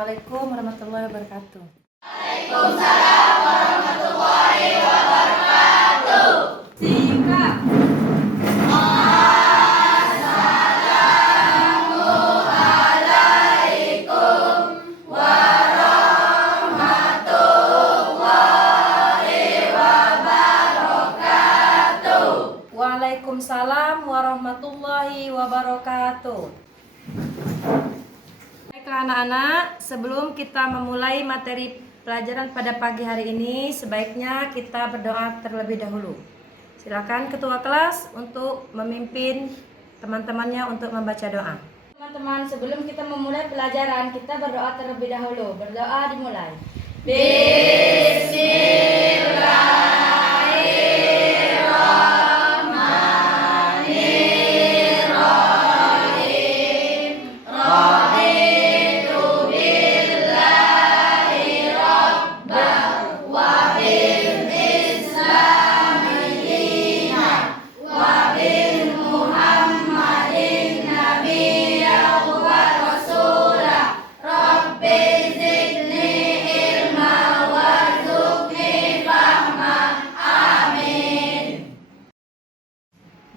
Assalamualaikum warahmatullahi wabarakatuh. Waalaikumsalam warahmatullahi wabarakatuh. Singkat. Assalamualaikum warahmatullahi wabarakatuh. Waalaikumsalam warahmatullahi wabarakatuh. Baiklah anak-anak, sebelum kita memulai materi pelajaran pada pagi hari ini, sebaiknya kita berdoa terlebih dahulu. Silakan ketua kelas untuk memimpin teman-temannya untuk membaca doa. Teman-teman, sebelum kita memulai pelajaran, kita berdoa terlebih dahulu. Berdoa dimulai.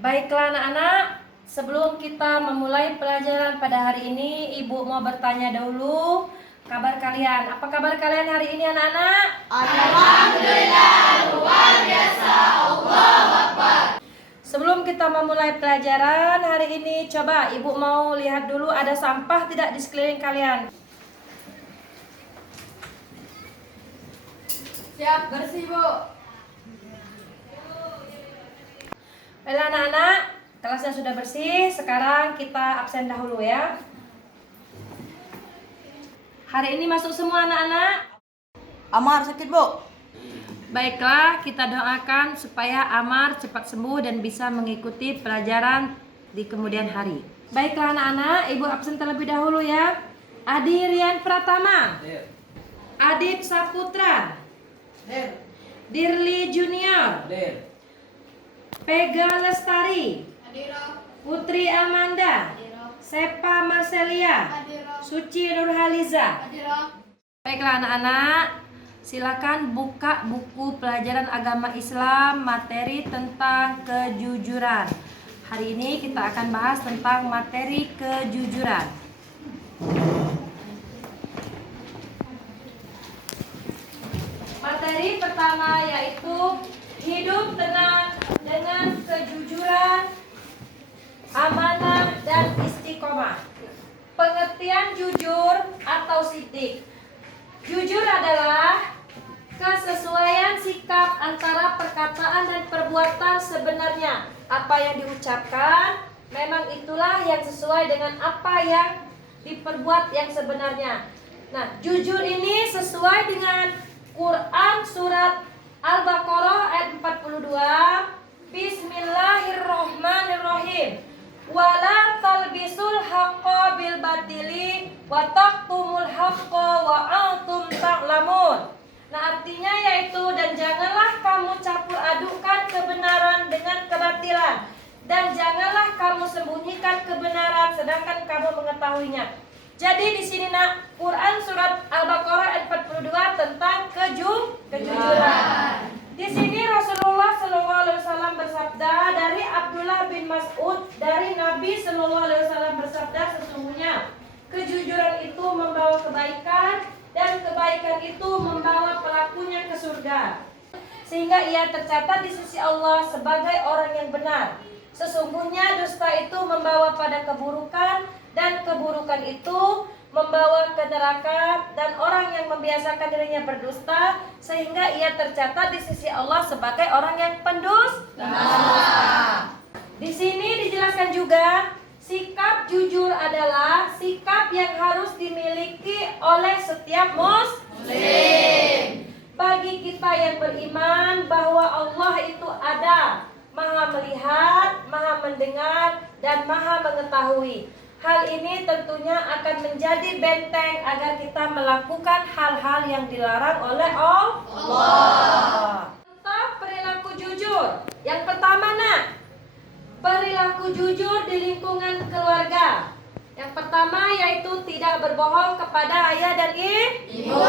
Baiklah anak-anak, sebelum kita memulai pelajaran pada hari ini, Ibu mau bertanya dahulu kabar kalian. Apa kabar kalian hari ini anak-anak? Alhamdulillah, luar biasa. Allahu Akbar. Sebelum kita memulai pelajaran hari ini, coba Ibu mau lihat dulu ada sampah tidak di sekeliling kalian. Siap, bersih, Bu. Baiklah anak-anak, kelasnya sudah bersih, sekarang kita absen dahulu ya. Hari ini masuk semua anak-anak? Amar sakit, Bu. Baiklah, kita doakan supaya Amar cepat sembuh dan bisa mengikuti pelajaran di kemudian hari. Baiklah anak-anak, Ibu absen terlebih dahulu ya. Adi Rian Pratama, Adib Saputra, Dirli Junior, Pega Lestari, Putri Amanda, Sepa Marcelia, Suci Nurhaliza. Baiklah anak-anak, silakan buka buku pelajaran agama Islam materi tentang kejujuran. Hari ini kita akan bahas tentang materi kejujuran. Materi pertama yaitu hidup tenang dengan kejujuran, amanah dan istiqomah. Pengertian jujur atau sidik. Jujur adalah kesesuaian sikap antara perkataan dan perbuatan sebenarnya. Apa yang diucapkan memang itulah yang sesuai dengan apa yang diperbuat yang sebenarnya. Nah, jujur ini sesuai dengan Quran surat Al-Baqarah ayat 42. Bismillahirrahmanirrahim. Wala talbisul haqqa bil batili wa taqtumul haqqa wa antum ta'lamun. Nah, artinya yaitu dan janganlah kamu campur adukan kebenaran dengan kebatilan dan janganlah kamu sembunyikan kebenaran sedangkan kamu mengetahuinya. Jadi di sini nak Quran surat Al-Baqarah ayat 42 tentang kejujuran. Di sini Rasulullah SAW bersabda dari Abdullah bin Mas'ud dari Nabi SAW bersabda, sesungguhnya kejujuran itu membawa kebaikan dan kebaikan itu membawa pelakunya ke surga, sehingga ia tercatat di sisi Allah sebagai orang yang benar. Sesungguhnya dusta itu membawa pada keburukan dan keburukan itu membawa ke neraka, dan orang yang membiasakan dirinya berdusta sehingga ia tercatat di sisi Allah sebagai orang yang pendusta. Di sini dijelaskan juga sikap jujur adalah sikap yang harus dimiliki oleh setiap muslim. Bagi kita yang beriman bahwa Allah itu ada, Maha melihat, Maha mendengar, dan Maha mengetahui. Hal ini tentunya akan menjadi benteng agar kita melakukan hal-hal yang dilarang oleh Allah. Tentang perilaku jujur. Yang pertama nak, perilaku jujur di lingkungan keluarga. Yang pertama yaitu tidak berbohong kepada ayah dan ibu.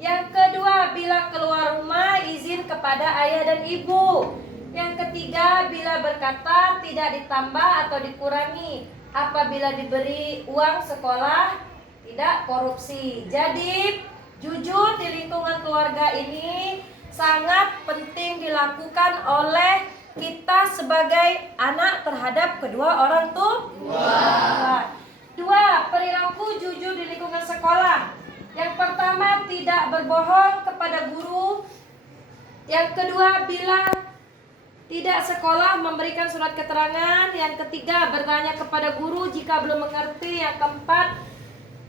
Yang kedua, bila keluar rumah izin kepada ayah dan ibu. Yang ketiga, bila berkata tidak ditambah atau dikurangi. Apabila diberi uang sekolah, tidak korupsi. Jadi, jujur di lingkungan keluarga ini sangat penting dilakukan oleh kita sebagai anak terhadap kedua orang tua. Dua, perilaku jujur di lingkungan sekolah. Yang pertama, tidak berbohong kepada guru. Yang kedua, bila tidak sekolah memberikan surat keterangan. Yang ketiga, bertanya kepada guru jika belum mengerti. Yang keempat,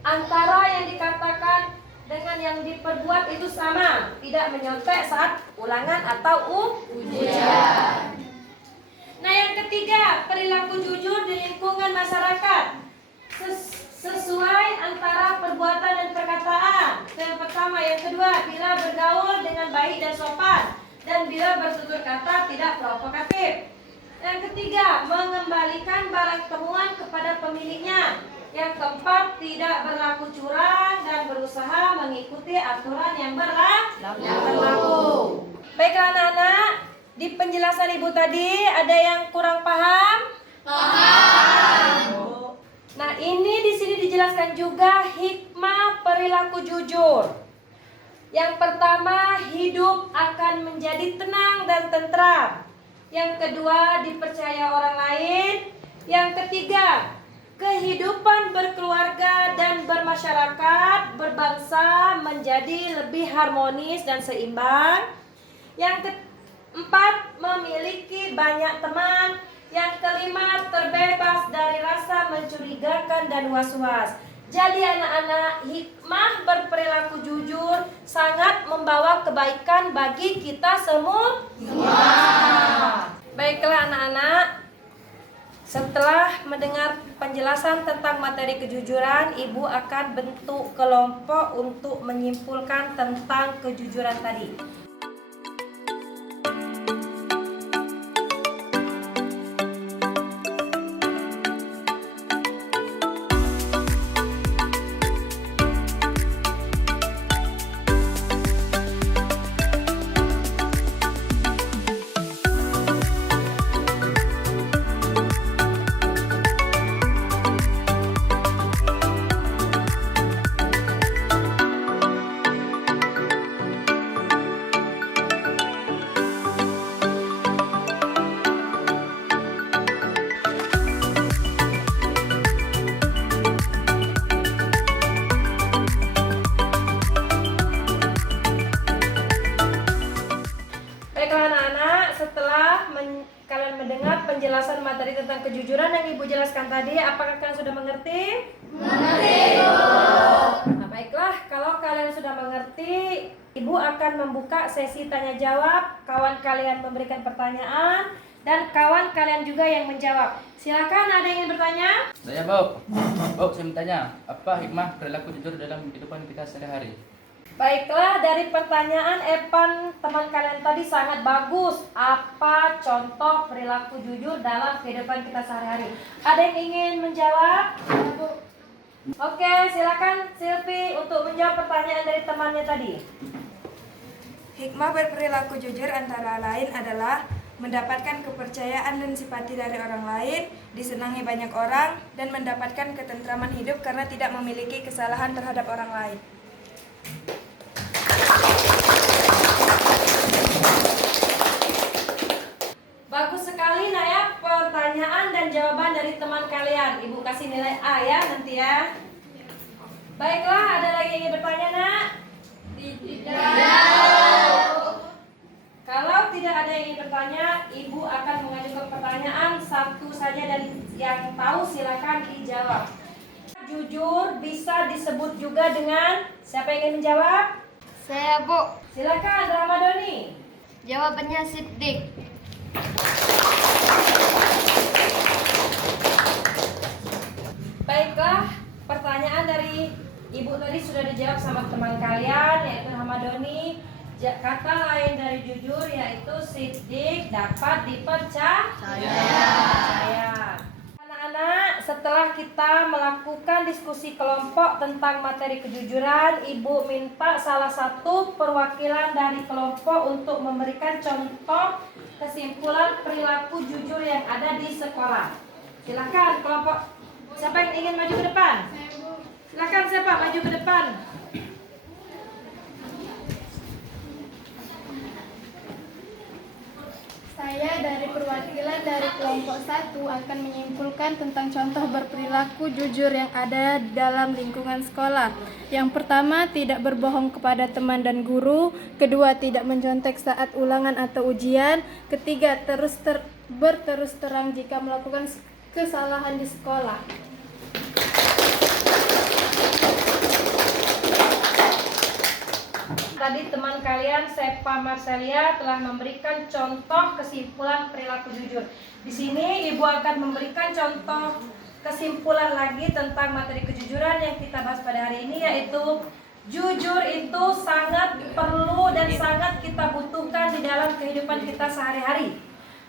antara yang dikatakan dengan yang diperbuat itu sama, tidak menyontek saat ulangan atau ujian. Nah, yang ketiga, perilaku jujur di lingkungan masyarakat. Sesuai antara perbuatan dan perkataan. Yang pertama, yang kedua, bila bergaul dengan baik dan sopan, dan bila bertutur kata tidak provokatif. Yang ketiga, mengembalikan barang temuan kepada pemiliknya. Yang keempat, tidak berlaku curang dan berusaha mengikuti aturan yang berlaku. Baiklah anak-anak, di penjelasan ibu tadi ada yang kurang paham? Nah, ini di sini dijelaskan juga hikmah perilaku jujur. Yang pertama, hidup akan menjadi tenang dan tentram. Yang kedua, dipercaya orang lain. Yang ketiga, kehidupan berkeluarga dan bermasyarakat, berbangsa menjadi lebih harmonis dan seimbang. Yang keempat, memiliki banyak teman. Yang kelima, terbebas dari rasa mencurigakan dan was-was. Jadi anak-anak, hikmah berperilaku jujur sangat membawa kebaikan bagi kita semua. Baiklah anak-anak, setelah mendengar penjelasan tentang materi kejujuran, ibu akan bentuk kelompok untuk menyimpulkan tentang kejujuran tadi. Kalian mendengar penjelasan materi tentang kejujuran yang ibu jelaskan tadi, apakah kalian sudah mengerti? Mengerti, Bu. Nah, baiklah, kalau kalian sudah mengerti, ibu akan membuka sesi tanya jawab. Kawan kalian memberikan pertanyaan dan kawan kalian juga yang menjawab. Silakan, ada yang ingin bertanya? Saya Bu, saya bertanya, apa hikmah perilaku jujur dalam kehidupan kita sehari-hari? Baiklah, dari pertanyaan Evan teman kalian tadi sangat bagus. Apa contoh perilaku jujur dalam kehidupan kita sehari-hari? Ada yang ingin menjawab? Oke, silakan Silvi untuk menjawab pertanyaan dari temannya tadi. Hikmah berperilaku jujur antara lain adalah mendapatkan kepercayaan dan simpati dari orang lain, disenangi banyak orang, dan mendapatkan ketentraman hidup karena tidak memiliki kesalahan terhadap orang lain. Bagus sekali nak ya, pertanyaan dan jawaban dari teman kalian. Ibu kasih nilai A ya nanti ya. Baiklah, ada lagi yang ingin bertanya nak? Kalau tidak ada yang ingin bertanya, ibu akan mengajukan pertanyaan satu saja dan yang tahu silakan dijawab. Jujur bisa disebut juga dengan siapa yang ingin menjawab? Saya, Bu. Silakan Ramadhani. Jawabannya Siddiq. Baiklah, pertanyaan dari ibu tadi sudah dijawab sama teman kalian yaitu Ramadhani. Kata lain dari jujur yaitu Siddiq, dapat dipercaya. Anak-anak, setelah adalah kita melakukan diskusi kelompok tentang materi kejujuran. Ibu minta salah satu perwakilan dari kelompok untuk memberikan contoh kesimpulan perilaku jujur yang ada di sekolah. Silakan kelompok. Siapa yang ingin maju ke depan? Silakan siapa maju ke depan. Saya dari perwakilan dari kelompok 1 akan menyimpulkan tentang contoh berperilaku jujur yang ada dalam lingkungan sekolah. Yang pertama, tidak berbohong kepada teman dan guru. Kedua, tidak mencontek saat ulangan atau ujian. Ketiga, berterus terang jika melakukan kesalahan di sekolah. Tadi teman kalian Sepa Marcelia telah memberikan contoh kesimpulan perilaku jujur. Di sini Ibu akan memberikan contoh kesimpulan lagi tentang materi kejujuran yang kita bahas pada hari ini, yaitu jujur itu sangat perlu dan sangat kita butuhkan di dalam kehidupan kita sehari-hari.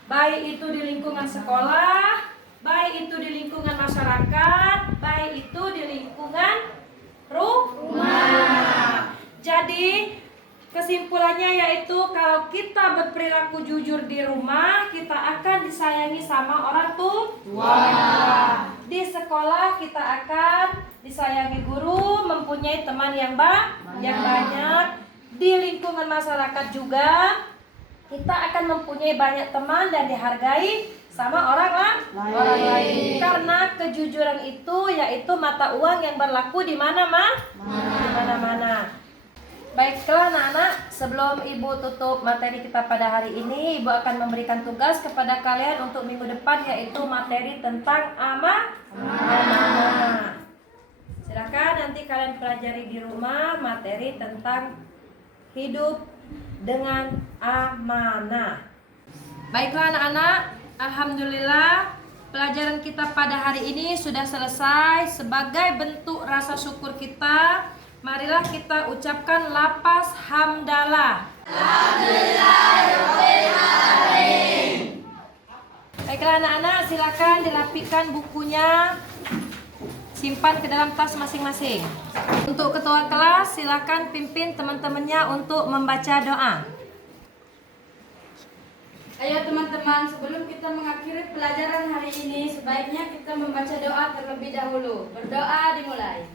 Baik itu di lingkungan sekolah, baik itu di lingkungan masyarakat, baik itu di lingkungan rumah. Jadi kesimpulannya yaitu kalau kita berperilaku jujur di rumah, kita akan disayangi sama orang tua. Di sekolah kita akan disayangi guru, mempunyai teman yang banyak. Di lingkungan masyarakat juga kita akan mempunyai banyak teman dan dihargai sama orang lain. Karena kejujuran itu yaitu mata uang yang berlaku di mana-mana. Baiklah anak-anak, sebelum Ibu tutup materi kita pada hari ini, Ibu akan memberikan tugas kepada kalian untuk minggu depan, yaitu materi tentang amanah. Silakan nanti kalian pelajari di rumah materi tentang hidup dengan amanah. Baiklah anak-anak, alhamdulillah pelajaran kita pada hari ini sudah selesai. Sebagai bentuk rasa syukur kita, marilah kita ucapkan lafaz hamdalah. Alhamdulillahirobbilalamin. Baiklah anak-anak, silakan dirapikan bukunya, simpan ke dalam tas masing-masing. Untuk ketua kelas, silakan pimpin teman-temannya untuk membaca doa. Ayo teman-teman, sebelum kita mengakhiri pelajaran hari ini, sebaiknya kita membaca doa terlebih dahulu. Berdoa dimulai.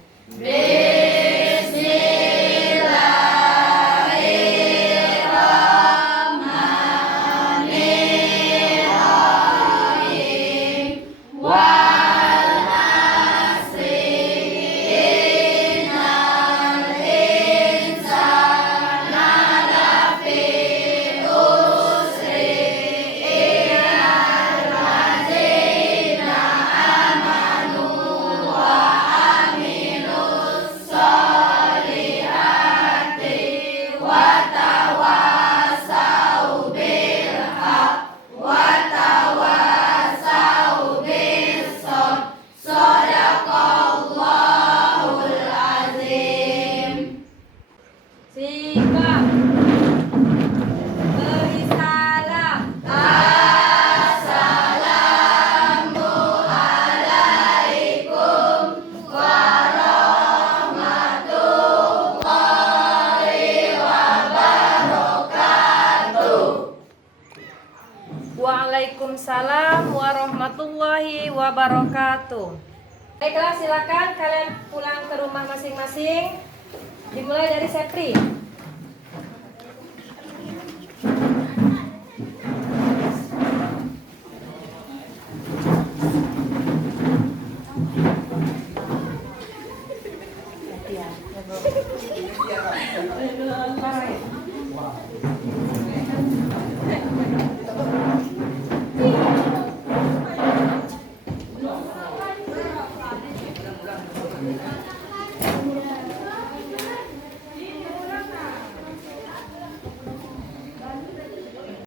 Sikap. Beri salam. Waalaikumsalam warahmatullahi wabarakatuh. Baiklah, silakan kalian pulang ke rumah masing-masing. Dimulai dari Sepri.